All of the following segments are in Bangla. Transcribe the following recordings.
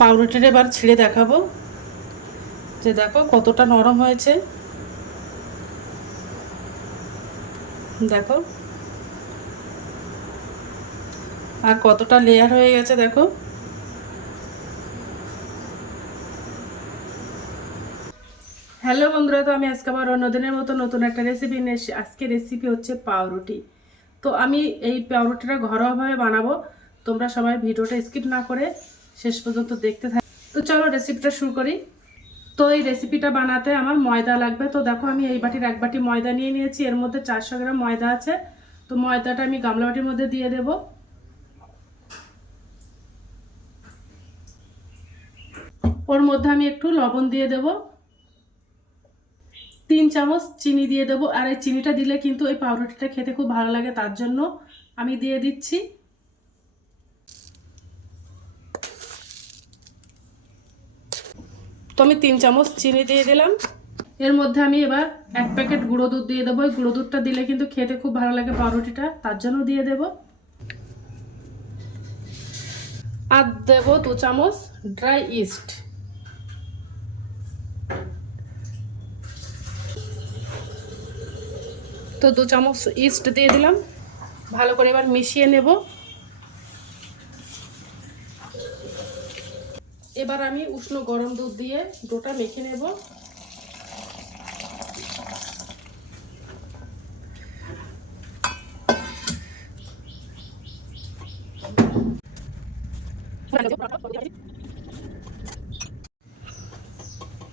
পাউরুটিটা এবার ছিঁড়ে দেখাবো যে দেখো কতটা নরম হয়েছে। দেখো আর কতটা লেয়ার হয়ে গেছে দেখো। হ্যালো বন্ধুরা, তো আমি আজকে আবার অন্যদিনের মতো নতুন একটা রেসিপি নিয়ে এসেছি। আজকে রেসিপি হচ্ছে পাউরুটি। তো আমি এই পাউরুটিটা ঘরোয়াভাবে বানাবো। তোমরা সবাই ভিডিওটা স্কিপ না করে শেষ পর্যন্ত দেখতে থাকো। তো চলো রেসিপিটা শুরু করি। তো এই রেসিপিটা বানাতে আমার ময়দা লাগবে। তো দেখো আমি এই বাটির এক বাটি ময়দা নিয়ে নিয়েছি। এর মধ্যে 400 গ্রাম ময়দা আছে। তো ময়দাটা আমি গামলা বাটির মধ্যে দিয়ে দেব। ওর মধ্যে আমি একটু লবণ দিয়ে দেব, 3 চামচ চিনি দিয়ে দেবো। আর এই চিনিটা দিলে কিন্তু এই পাউরুটিটা খেতে খুব ভালো লাগে, তার জন্য আমি দিয়ে দিচ্ছি। তো আমি 3 চামচ চিনি দিয়ে দিলাম। এর মধ্যে আমি এবার 1 প্যাকেট গুঁড়ো দুধ দিয়ে দেবো। এই গুঁড়ো দুধটা দিলে কিন্তু খেতে খুব ভালো লাগে পাউরুটিটা, তার জন্য দিয়ে দেব। আর দেব 2 চামচ ড্রাই ইস্ট। তো 2 চামচ ইস্ট দিয়ে দিলাম। ভালো করে এবার মিশিয়ে নেব। এবার আমি উষ্ণ গরম দুধ দিয়ে ডোটা মেখে নেব।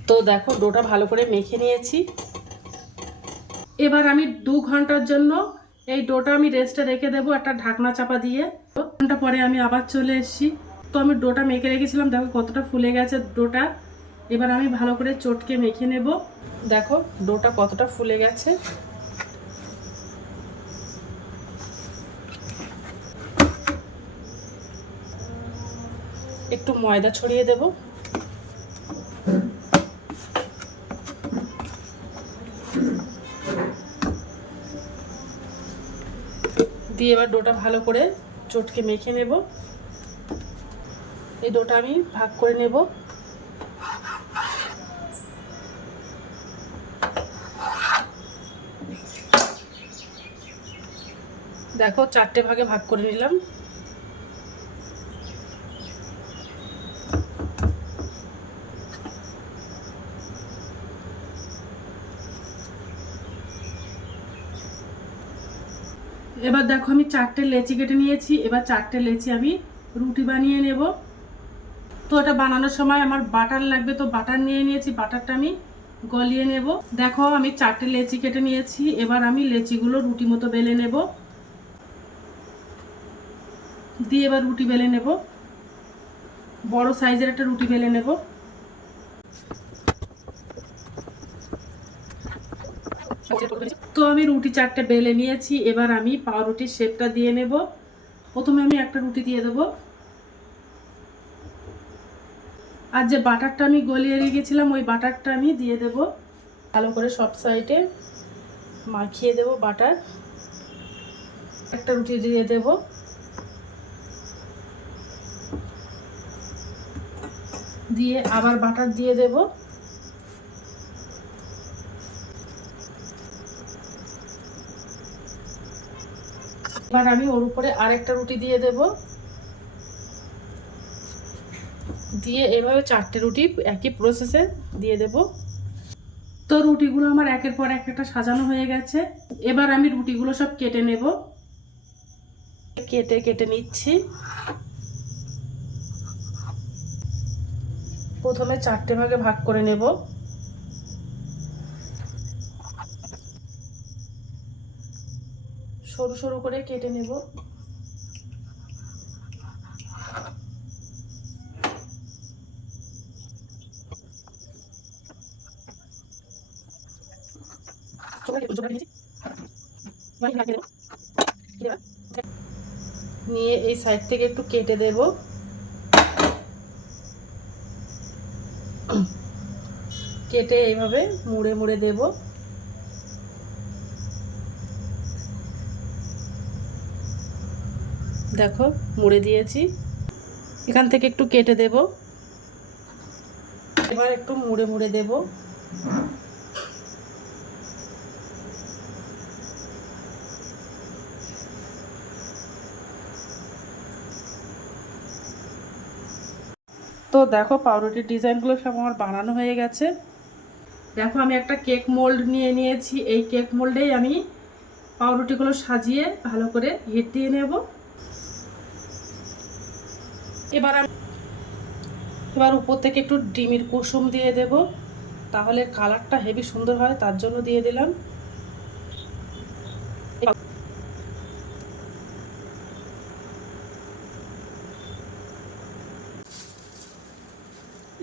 তো দেখো ডোটা ভালো করে মেখে নিয়েছি। এবার আমি 2 ঘন্টার জন্য এই ডোটা আমি রেস্টে রেখে দেবো একটা ঢাকনা চাপা দিয়ে। 2 ঘন্টা পরে আমি আবার চলে এসেছি। তো আমি ডোটা মেখে রেখেছিলাম, দেখো কতটা ফুলে গেছে ডোটা। এবার আমি ভালো করে চটকে মেখে নেব। দেখো ডোটা কতটা ফুলে গেছে। একটু ময়দা ছড়িয়ে দেব। দিয়ে এবার ডোটা ভালো করে চটকে মেখে নেব। এই ডোটা আমি ভাগ করে নেব। দেখো 4টে ভাগে ভাগ করে নিলাম। এবার দেখো আমি 4টে লেচি কেটে নিয়েছি। এবার 4টে লেচি আমি রুটি বানিয়ে নেব। তো এটা বানানোর সময় আমার বাটার লাগবে, তো বাটার নিয়ে নিয়েছি। বাটারটা আমি গলিয়ে নেব। দেখো আমি 4টে লেচি কেটে নিয়েছি। এবার আমি লেচিগুলো রুটি মতো বেলে নেব। দিয়ে এবার রুটি বেলে নেব। বড় সাইজের একটা রুটি বেলে নেব। তো আমি রুটি 4টে বেলে নিয়েছি। এবার আমি পাউরুটির শেপটা দিয়ে নেব। প্রথমে আমি একটা রুটি দিয়ে দেবো। আর যে বাটারটা আমি গলিয়ে রেখেছিলাম ওই বাটারটা আমি দিয়ে দেব। ভালো করে সব সাইডে মাখিয়ে দেব বাটার। একটা রুটি দিয়ে দেব। দিয়ে আবার বাটার দিয়ে দেব। এবার আমি ওর উপরে আরেকটা রুটি দিয়ে দেব। দিয়ে এভাবে 4টে রুটি একই প্রসেসে দিয়ে দেব। তো রুটিগুলো আমার একের পর একটা সাজানো হয়ে গেছে। এবার আমি রুটিগুলো সব কেটে নেব। কেটে কেটে নিচ্ছি। প্রথমে 4টে ভাগে ভাগ করে নেব। সরু সরু করে কেটে নেব। নিয়ে এই সাইড থেকে একটু কেটে দেব। কেটে এইভাবে মুড়ে মুড়ে দেব। দেখো মুড়ে দিয়েছি। এখান থেকে একটু কেটে দেব। এবার একটু মুড়ে মুড়ে দেব। তো দেখো পাউরুটির ডিজাইনগুলো সব আমার বানানো হয়ে গেছে। দেখো আমি একটা কেক মোল্ড নিয়ে নিয়েছি। এই কেক মোল্ডেই আমি পাউরুটিগুলো সাজিয়ে ভালো করে হিট দিয়ে নেব। এবার উপর থেকে একটু ডিমের কুসুম দিয়ে দেব, তাহলে কালারটা হেভি সুন্দর হয়, তার জন্য দিয়ে দিলাম।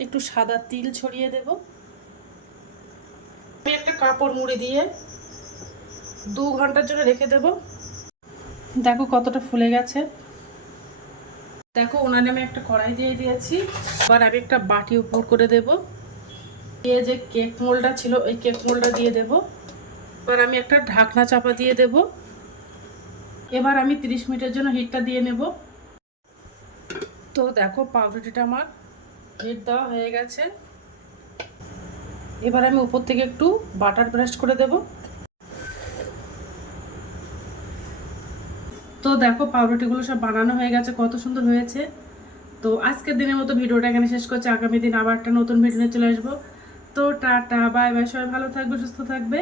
একটু সাদা তিল ছড়িয়ে দেব। আমি একটা কাপড় মুড়ে দিয়ে 2 ঘন্টার জন্য রেখে দেব। দেখো কতটা ফুলে গেছে। দেখো উনানে আমি একটা কড়াই দিয়ে দিয়েছি। এবার আমি একটা বাটি উপর করে দেব, দিয়ে যে কেক মোল্ডটা ছিল ওই কেক মোল্ডটা দিয়ে দেব। এবার আমি একটা ঢাকনা চাপা দিয়ে দেব। এবার আমি 30 মিনিটের জন্য হিটটা দিয়ে নেব। তো দেখো পাউরুটিটা আমার হিট দেওয়া হয়ে গেছে। এবার আমি উপর থেকে একটু বাটার ব্রাশ করে দেব। তো দেখো পাউরুটিগুলো সব বানানো হয়ে গেছে, কত সুন্দর হয়েছে। তো আজকের দিনের মতো ভিডিওটা এখানে শেষ করছি। আগামী দিন আবার একটা নতুন ভিডিও নিয়ে চলে আসবো। তো টাটা বাই বাই, সবাই ভালো থাকবে, সুস্থ থাকবে।